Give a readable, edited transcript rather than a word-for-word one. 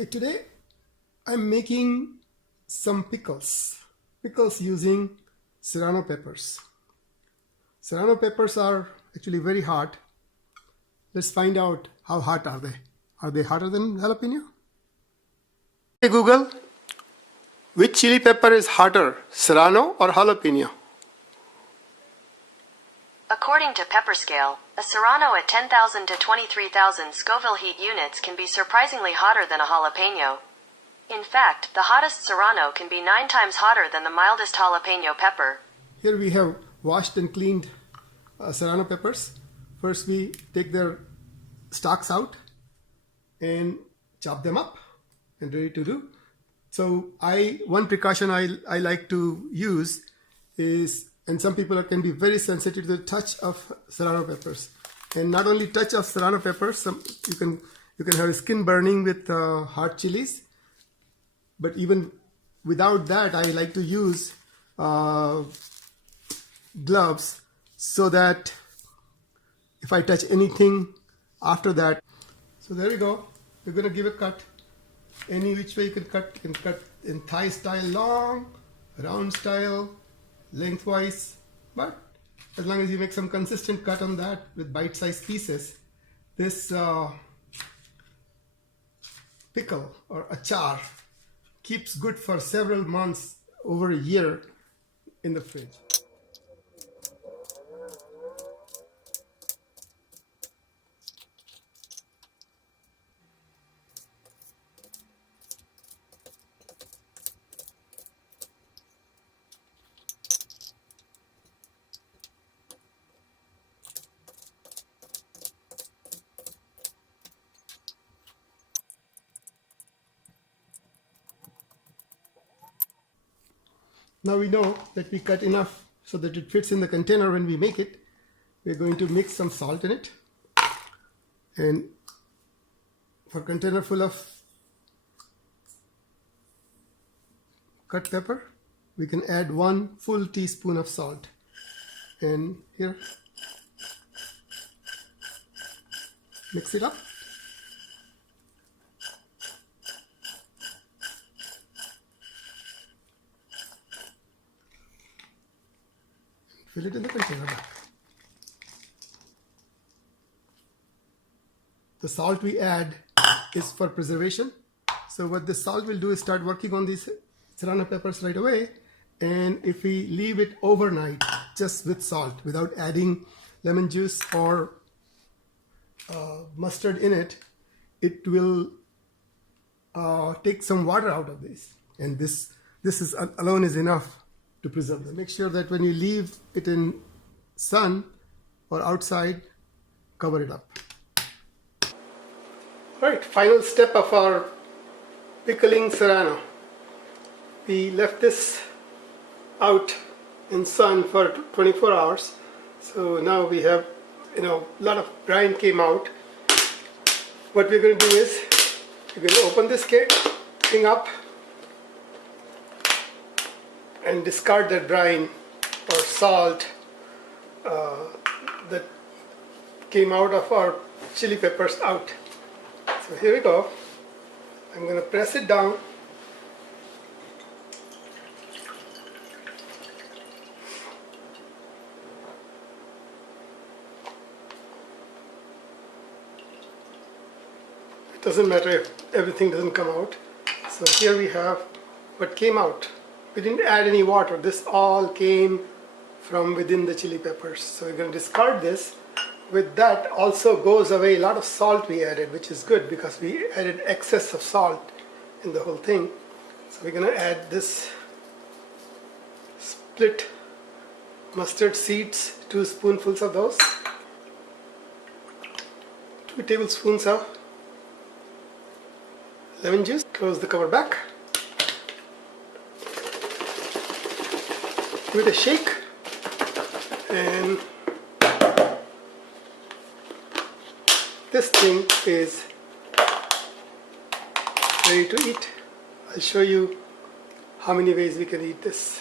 Okay, today I'm making some pickles using Serrano peppers. Serrano peppers are actually very hot. Let's find out how hot are they. Are they hotter than jalapeno? Hey Google, which chili pepper is hotter, Serrano or jalapeno? According to pepper scale, a Serrano at 10,000 to 23,000 Scoville heat units can be surprisingly hotter than a jalapeno. In fact, the hottest Serrano can be 9 times hotter than the mildest jalapeno pepper. Here we have washed and cleaned Serrano peppers. First we take their stalks out and chop them up and ready to do. So one precaution I like to use is, and some people can be very sensitive to the touch of Serrano peppers. And not only touch of Serrano peppers, you can have skin burning with hot chilies. But even without that, I like to use gloves so that if I touch anything after that. So there we go. We're going to give a cut. Any which way you can cut in thigh style, long, round style, lengthwise, but as long as you make some consistent cut on that with bite-sized pieces, this pickle or achaar keeps good for several months, over a year in the fridge. Now we know that we cut enough so that it fits in the container when we make it. We're going to mix some salt in it. And for a container full of cut pepper, we can add 1 full teaspoon of salt. And here, mix it up. Fill it in the container back. The salt we add is for preservation. So what the salt will do is start working on these Serrano peppers right away. And if we leave it overnight just with salt, without adding lemon juice or mustard in it, it will take some water out of this. And this is alone is enough to preserve them. Make sure that when you leave it in sun or outside, cover it up. Alright, final step of our pickling Serrano. We left this out in sun for 24 hours. So now we have, a lot of brine came out. What we're going to do is, we're going to open this thing up and discard that brine or salt that came out of our chili peppers out. So here we go. I'm going to press it down. It doesn't matter if everything doesn't come out. So here we have what came out. We didn't add any water. This all came from within the chili peppers. So we're going to discard this. With that also goes away a lot of salt we added, which is good because we added excess of salt in the whole thing. So we're going to add this split mustard seeds, 2 spoonfuls of those, 2 tablespoons of lemon juice. Close the cover back. Give it a shake, and this thing is ready to eat. I'll show you how many ways we can eat this.